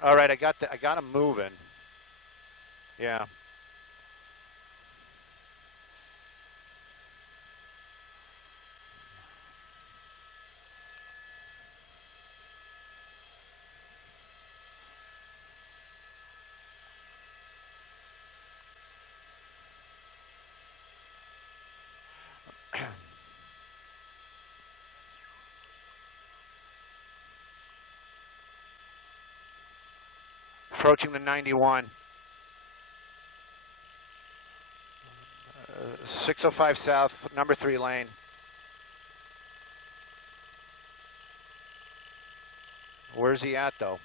All right, I got him moving. Yeah. Approaching the 91. 605 south, number 3 lane. Where's he at, though?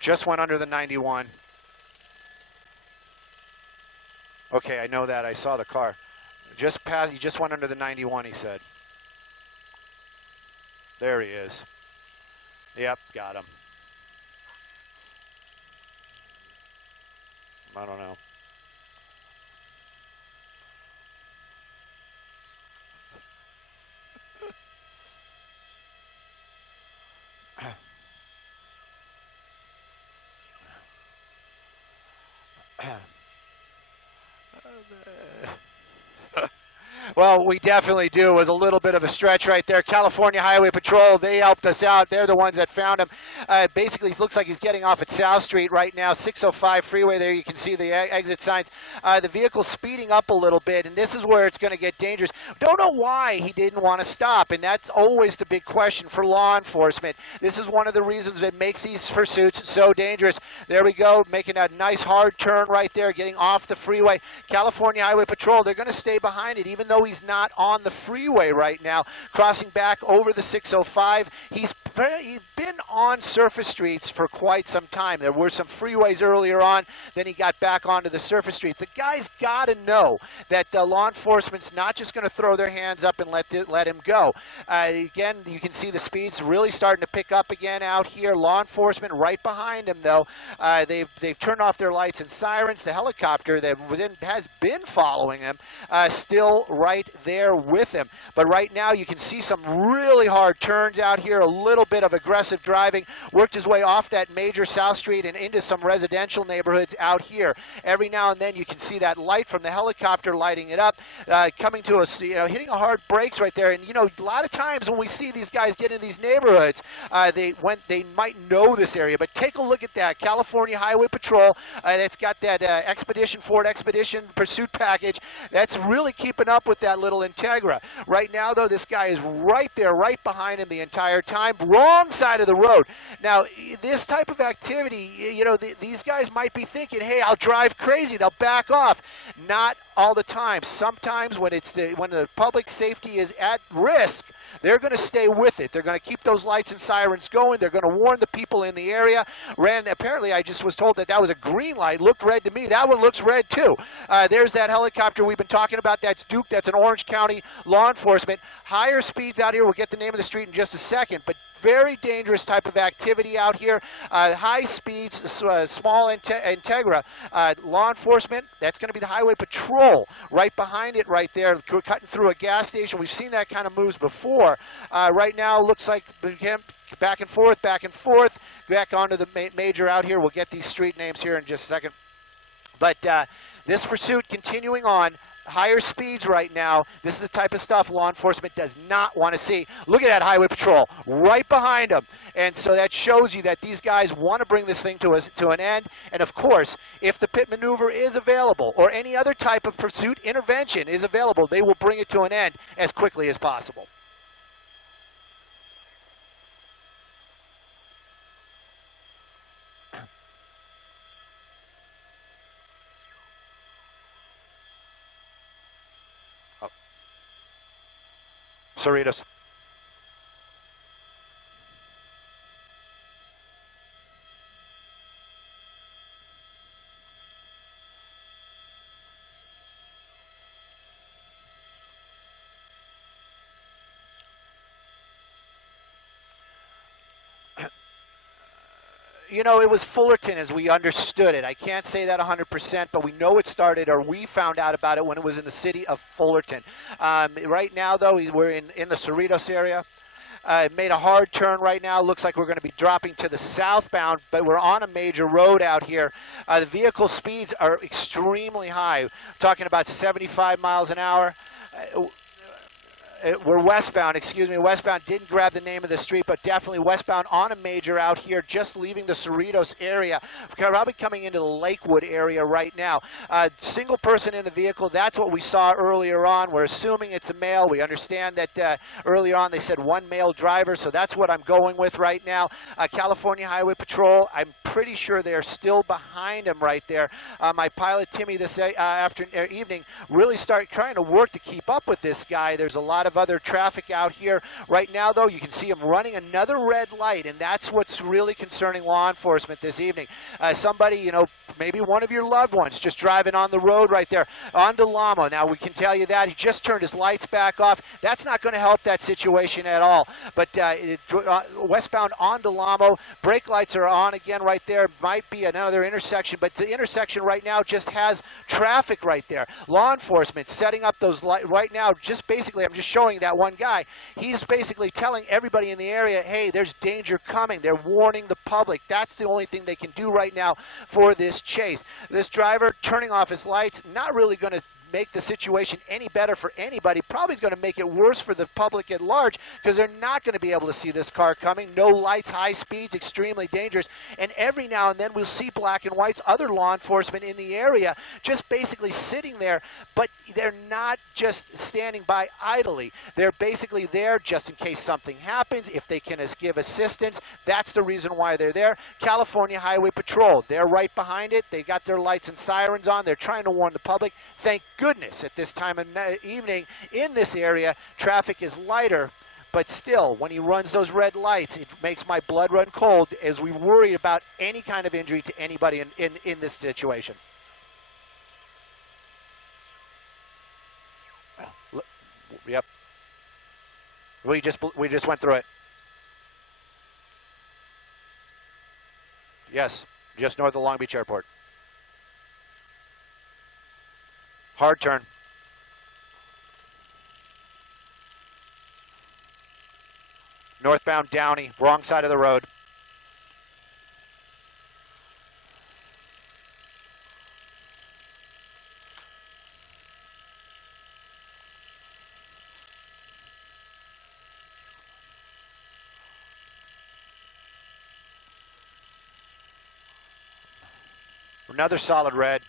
Just went under the 91. Okay, I know that. I saw the car. Just passed. He just went under the 91, he said. There he is. Yep, got him. I don't know. Well, we definitely do. It was a little bit of a stretch right there. California Highway Patrol, they helped us out. They're the ones that found him. Basically, it looks like he's getting off at South Street right now, 605 freeway there. You can see the exit signs. The vehicle's speeding up a little bit, and this is where it's going to get dangerous. Don't know why he didn't want to stop, and that's always the big question for law enforcement. This is one of the reasons that makes these pursuits so dangerous. There we go, making a nice hard turn right there, getting off the freeway. California Highway Patrol, they're going to stay behind it, even though he's not on the freeway right now, crossing back over the 605. He's been on surface streets for quite some time. There were some freeways earlier on, then he got back onto the surface street. The guy's got to know that law enforcement's not just going to throw their hands up and let him go. Again, you can see the speeds really starting to pick up again out here. Law enforcement right behind him, though. They've turned off their lights and sirens. The helicopter that has been following him still right there with him. But right now you can see some really hard turns out here, a little bit of aggressive driving, worked his way off that major South Street and into some residential neighborhoods out here. Every now and then you can see that light from the helicopter lighting it up, coming to us, hitting a hard brakes right there. And a lot of times when we see these guys get in these neighborhoods, they might know this area, but take a look at that. California Highway Patrol, that's got that Ford Expedition pursuit package. That's really keeping up with that little Integra. Right now, though, this guy is right there, right behind him the entire time. Wrong side of the road. Now, this type of activity, these guys might be thinking, hey, I'll drive crazy. They'll back off. Not all the time. Sometimes when the public safety is at risk, they're going to stay with it. They're going to keep those lights and sirens going. They're going to warn the people in the area. Apparently, I just was told that was a green light. Looked red to me. That one looks red, too. There's that helicopter we've been talking about. That's Duke. That's an Orange County law enforcement. Higher speeds out here. We'll get the name of the street in just a second. But very dangerous type of activity out here. High speeds, small Integra. Law enforcement, that's going to be the Highway Patrol right behind it right there, cutting through a gas station. We've seen that kind of moves before. Right now, looks like back and forth, back onto the major out here. We'll get these street names here in just a second. But this pursuit continuing on. Higher speeds right now. This is the type of stuff law enforcement does not want to see. Look at that Highway Patrol right behind them. And so that shows you that these guys want to bring this thing to an end. And of course, if the pit maneuver is available or any other type of pursuit intervention is available, they will bring it to an end as quickly as possible. Cerritos. It was Fullerton as we understood it. I can't say that 100%, but we know it started, or we found out about it when it was in the city of Fullerton. Right now, though, we're in the Cerritos area. Made a hard turn right now. Looks like we're going to be dropping to the southbound, but we're on a major road out here. The vehicle speeds are extremely high. Talking about 75 miles an hour. We're westbound, excuse me, westbound. Didn't grab the name of the street, but definitely westbound on a major out here, just leaving the Cerritos area, probably coming into the Lakewood area right now. Single person in the vehicle, that's what we saw earlier on. We're assuming it's a male. We understand that earlier on they said one male driver, so that's what I'm going with right now. California Highway Patrol, I'm pretty sure they're still behind him right there. My pilot, Timmy, this evening really started trying to work to keep up with this guy. There's a lot of other traffic out here. Right now, though, you can see him running another red light, and that's what's really concerning law enforcement this evening. Somebody, you know, maybe one of your loved ones just driving on the road right there, on Del Amo. Now, we can tell you that. He just turned his lights back off. That's not going to help that situation at all. But westbound on Del Amo, brake lights are on again right there. Might be another intersection, but the intersection right now just has traffic right there. Law enforcement setting up those lights right now. Just basically, I'm just showing that one guy. He's basically telling everybody in the area, hey, there's danger coming. They're warning the public. That's the only thing they can do right now for this chase. This driver turning off his lights, not really going to make the situation any better for anybody. Probably is going to make it worse for the public at large, because they're not going to be able to see this car coming. No lights, high speeds, extremely dangerous. And every now and then we'll see black and whites, other law enforcement in the area just basically sitting there, but they're not just standing by idly. They're basically there just in case something happens, if they can give assistance. That's the reason why they're there. California Highway Patrol, they're right behind it. They got their lights and sirens on. They're trying to warn the public. Thank goodness at this time of evening in this area, traffic is lighter, but still, when he runs those red lights, it makes my blood run cold as we worry about any kind of injury to anybody in this situation. Yep. We just went through it. Yes, just north of Long Beach Airport. Hard turn. Northbound Downey, wrong side of the road. Another solid red.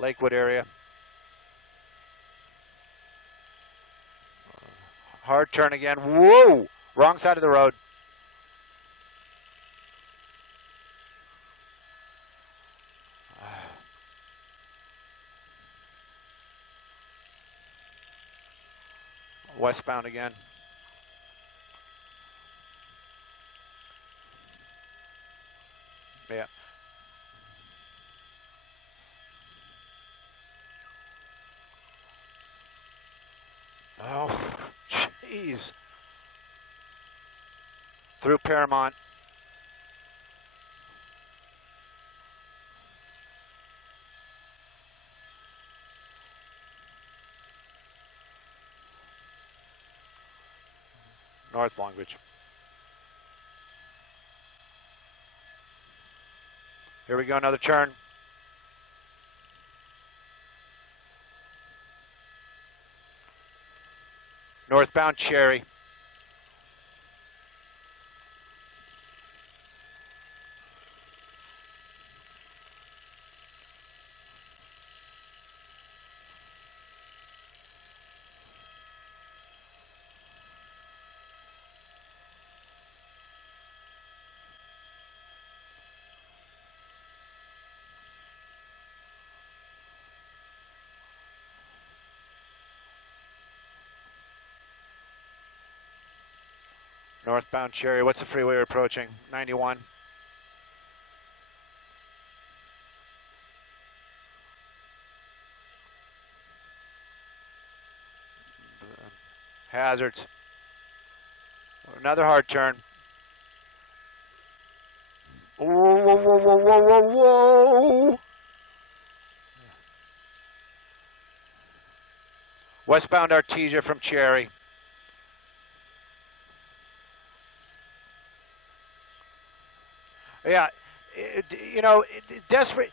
Lakewood area. Hard turn again. Whoa! Wrong side of the road. Westbound again. Yeah. Oh, jeez. Through Paramount. North Long Beach. Here we go, another turn. Northbound Cherry. Northbound Cherry. What's the freeway we're approaching? 91. Hazards. Another hard turn. Whoa, whoa, whoa, whoa, whoa, whoa, whoa. Westbound Artesia from Cherry. Yeah, desperate.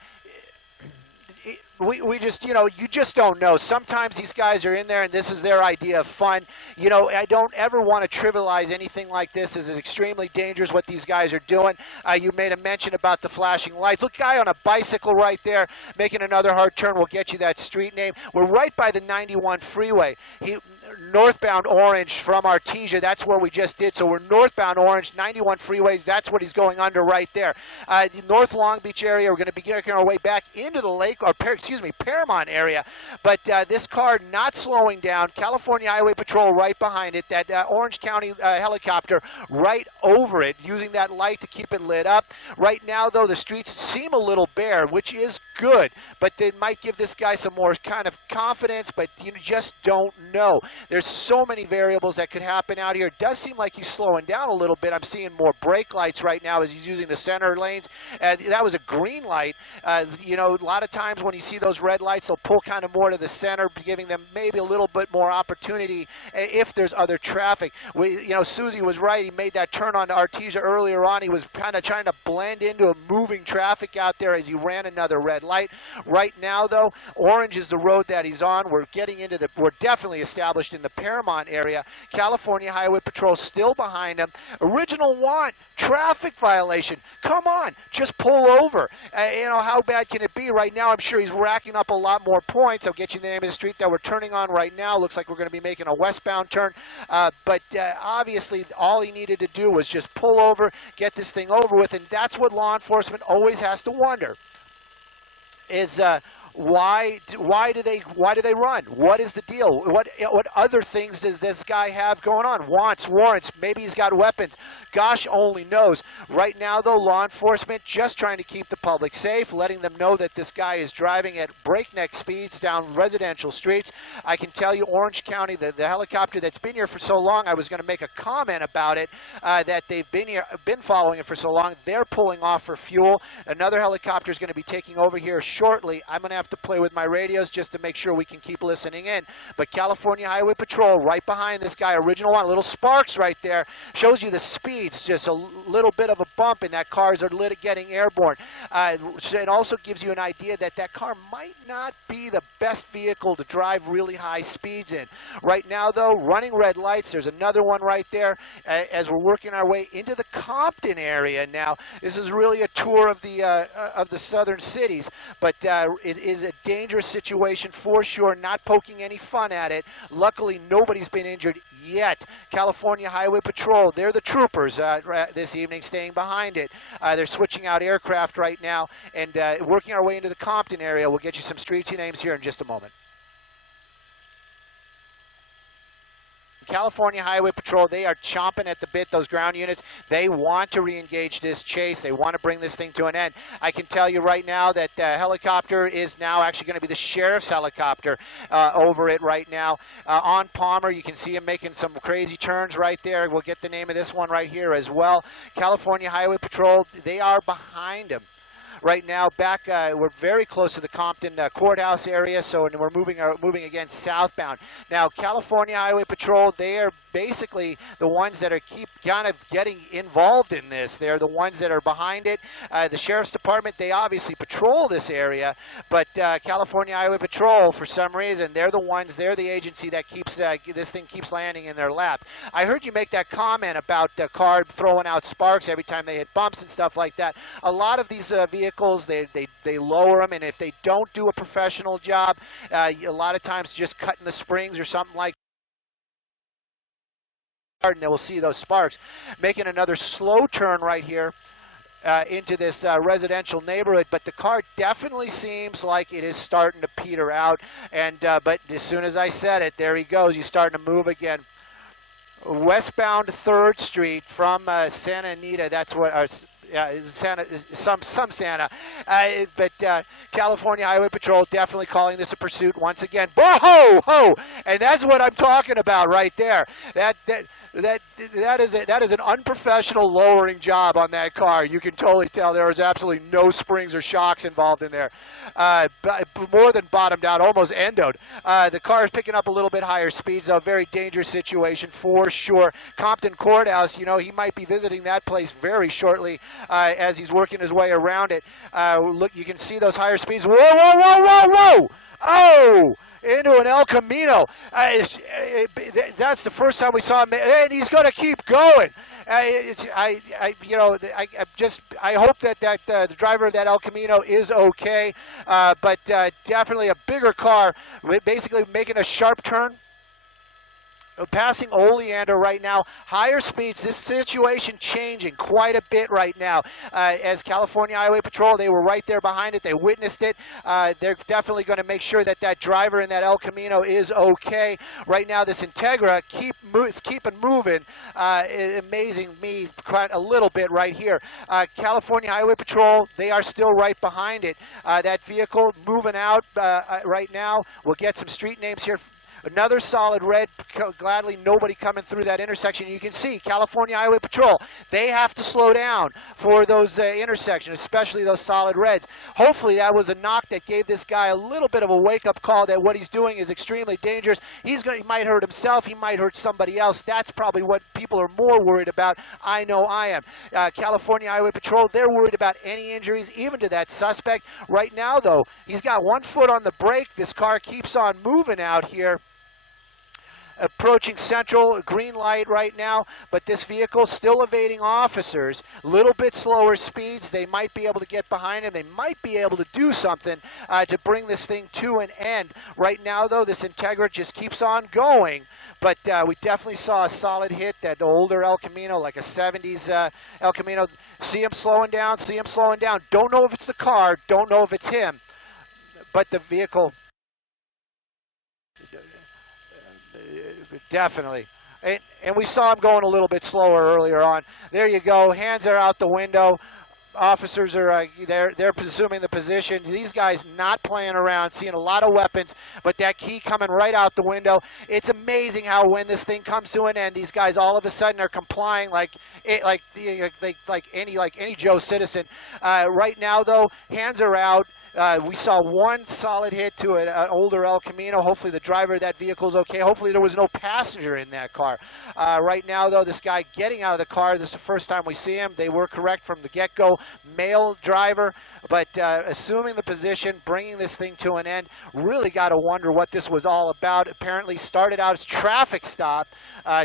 We just, you just don't know. Sometimes these guys are in there and this is their idea of fun. I don't ever want to trivialize anything like this. This is extremely dangerous what these guys are doing. You made a mention about the flashing lights. Look, guy on a bicycle right there making another hard turn. We'll get you that street name. We're right by the 91 freeway. Northbound Orange from Artesia, that's where we just did. So we're northbound Orange, 91 freeway, that's what he's going under right there. The North Long Beach area, we're going to be making our way back into the Lake, or Paramount area. But this car not slowing down, California Highway Patrol right behind it, that Orange County helicopter right over it, using that light to keep it lit up. Right now, though, the streets seem a little bare, which is good, but they might give this guy some more kind of confidence, but you just don't know. There's so many variables that could happen out here. It does seem like he's slowing down a little bit. I'm seeing more brake lights right now as he's using the center lanes. That was a green light. A lot of times when you see those red lights, they'll pull kind of more to the center, giving them maybe a little bit more opportunity if there's other traffic. Susie was right. He made that turn on Artesia earlier on. He was kind of trying to blend into a moving traffic out there as he ran another red light. Right now, though, Orange is the road that he's on. We're definitely established in the Paramount area. California Highway Patrol still behind him. Original want, traffic violation. Come on, just pull over. How bad can it be? Right now, I'm sure he's racking up a lot more points. I'll get you the name of the street that we're turning on right now. Looks like we're going to be making a westbound turn. But obviously, all he needed to do was just pull over, get this thing over with, and that's what law enforcement always has to wonder. Is why do they run? What is the deal? What other things does this guy have going on? Wants, warrants, maybe he's got weapons. Gosh only knows. Right now, though, law enforcement just trying to keep the public safe, letting them know that this guy is driving at breakneck speeds down residential streets. I can tell you, Orange County, the helicopter that's been here for so long, I was going to make a comment about it, that they've been following it for so long. They're pulling off for fuel. Another helicopter is going to be taking over here shortly. I'm going to have to play with my radios just to make sure we can keep listening in. But California Highway Patrol right behind this guy, original one, little sparks right there, shows you the speeds, just a little bit of a bump, and that cars are getting airborne. It also gives you an idea that that car might not be the best vehicle to drive really high speeds in. Right now, though, running red lights. There's another one right there as we're working our way into the Compton area now. This is really a tour of the southern cities, but it is a dangerous situation for sure, not poking any fun at it. Luckily, nobody's been injured yet. California Highway Patrol, they're the troopers this evening, staying behind it. They're switching out aircraft right now and working our way into the Compton area. We'll get you some street names here in just a moment. California Highway Patrol, they are chomping at the bit, those ground units. They want to re-engage this chase. They want to bring this thing to an end. I can tell you right now that the helicopter is now actually going to be the sheriff's helicopter over it right now. On Palmer, you can see him making some crazy turns right there. We'll get the name of this one right here as well. California Highway Patrol, they are behind him. Right now, we're very close to the Compton courthouse area, so we're moving again southbound. Now, California Highway Patrol, they are basically the ones that keep kind of getting involved in this. They're the ones that are behind it. The Sheriff's Department, they obviously patrol this area, but California Highway Patrol, for some reason, they're the agency that keeps this thing keeps landing in their lap. I heard you make that comment about the car throwing out sparks every time they hit bumps and stuff like that. A lot of these vehicles, they lower them, and if they don't do a professional job, a lot of times just cutting the springs or something like that, and we'll see those sparks. Making another slow turn right here into this residential neighborhood, but the car definitely seems like it is starting to peter out, and but as soon as I said it, there he goes. He's starting to move again. Westbound 3rd Street from Santa Anita, that's what Santa. But California Highway Patrol definitely calling this a pursuit once again. Ho, ho! And that's what I'm talking about right there. that is an unprofessional lowering job on that car. You can totally tell there was absolutely no springs or shocks involved in there. More than bottomed out, almost endoed. The car is picking up a little bit higher speeds, a very dangerous situation for sure. Compton Courthouse, you know, he might be visiting that place very shortly as he's working his way around it. Look, you can see those higher speeds. Whoa, whoa, whoa, whoa, whoa! Oh! Into an El Camino. That's the first time we saw him, and he's going to keep going. I hope that the driver of that El Camino is okay, but definitely a bigger car, basically making a sharp turn. Passing Oleander right now, higher speeds. This situation changing quite a bit right now. As California Highway Patrol, they were right there behind it. They witnessed it. They're definitely going to make sure that that driver in that El Camino is okay. Right now, this Integra keeping moving. Amazing me quite a little bit right here. California Highway Patrol, they are still right behind it. That vehicle moving out right now. We'll get some street names here. Another solid red, gladly nobody coming through that intersection. You can see California Highway Patrol, they have to slow down for those intersections, especially those solid reds. Hopefully that was a knock that gave this guy a little bit of a wake-up call that what he's doing is extremely dangerous. He might hurt himself, he might hurt somebody else. That's probably what people are more worried about. I know I am. California Highway Patrol, they're worried about any injuries, even to that suspect. Right now, though, he's got one foot on the brake. This car keeps on moving out here. Approaching Central, green light right now, but this vehicle still evading officers. Little bit slower speeds. They might be able to get behind him. They might be able to do something to bring this thing to an end. Right now, though, this Integra just keeps on going, but we definitely saw a solid hit, that older El Camino, like a 70s El Camino. See him slowing down, see him slowing down. Don't know if it's the car, don't know if it's him, but the vehicle... Definitely. And we saw him going a little bit slower earlier on. There you go. Hands are out the window. Officers are they're presuming the position. These guys not playing around, seeing a lot of weapons, but that key coming right out the window. It's amazing how when this thing comes to an end, these guys all of a sudden are complying like any Joe citizen. Right now, though, hands are out. We saw one solid hit to an older El Camino. Hopefully the driver of that vehicle is okay. Hopefully there was no passenger in that car. Right now, though, this guy getting out of the car, this is the first time we see him. They were correct from the get-go. Male driver, but assuming the position, bringing this thing to an end. Really got to wonder what this was all about. Apparently started out as traffic stop,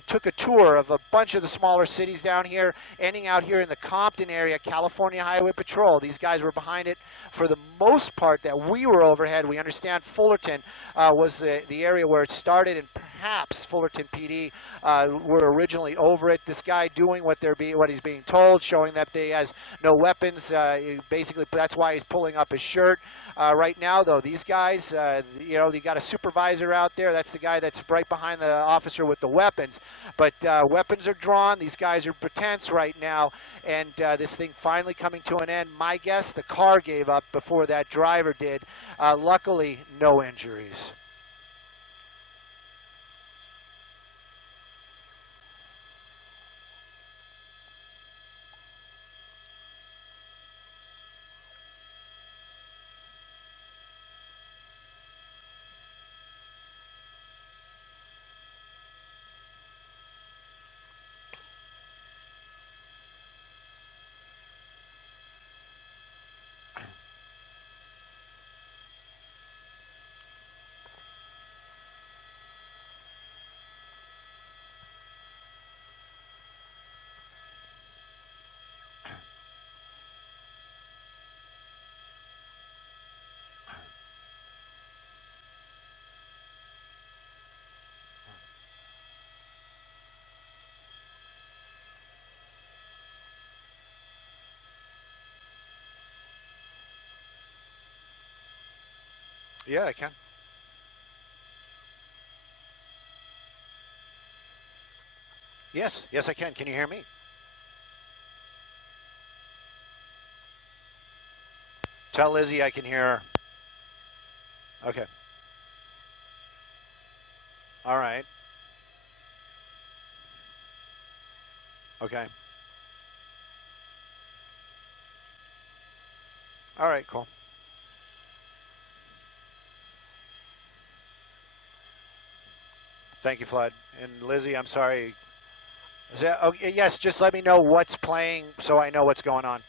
took a tour of a bunch of the smaller cities down here, ending out here in the Compton area, California Highway Patrol. These guys were behind it for the most part that we were overhead. We understand Fullerton was the area where it started, and perhaps Fullerton PD were originally over it. This guy doing what he's being told, showing that he has no weapons. Basically, that's why he's pulling up his shirt. Right now, though, these guys, they got a supervisor out there. That's the guy that's right behind the officer with the weapons. But weapons are drawn. These guys are tense right now, and this thing finally coming to an end. My guess, the car gave up before that driver did. Luckily, no injuries. Yeah, I can. Yes, yes, I can. Can you hear me? Tell Lizzie I can hear her. Okay. All right. Okay. All right, cool. Thank you, Flood. And Lizzie, I'm sorry. Okay, yes, just let me know what's playing so I know what's going on.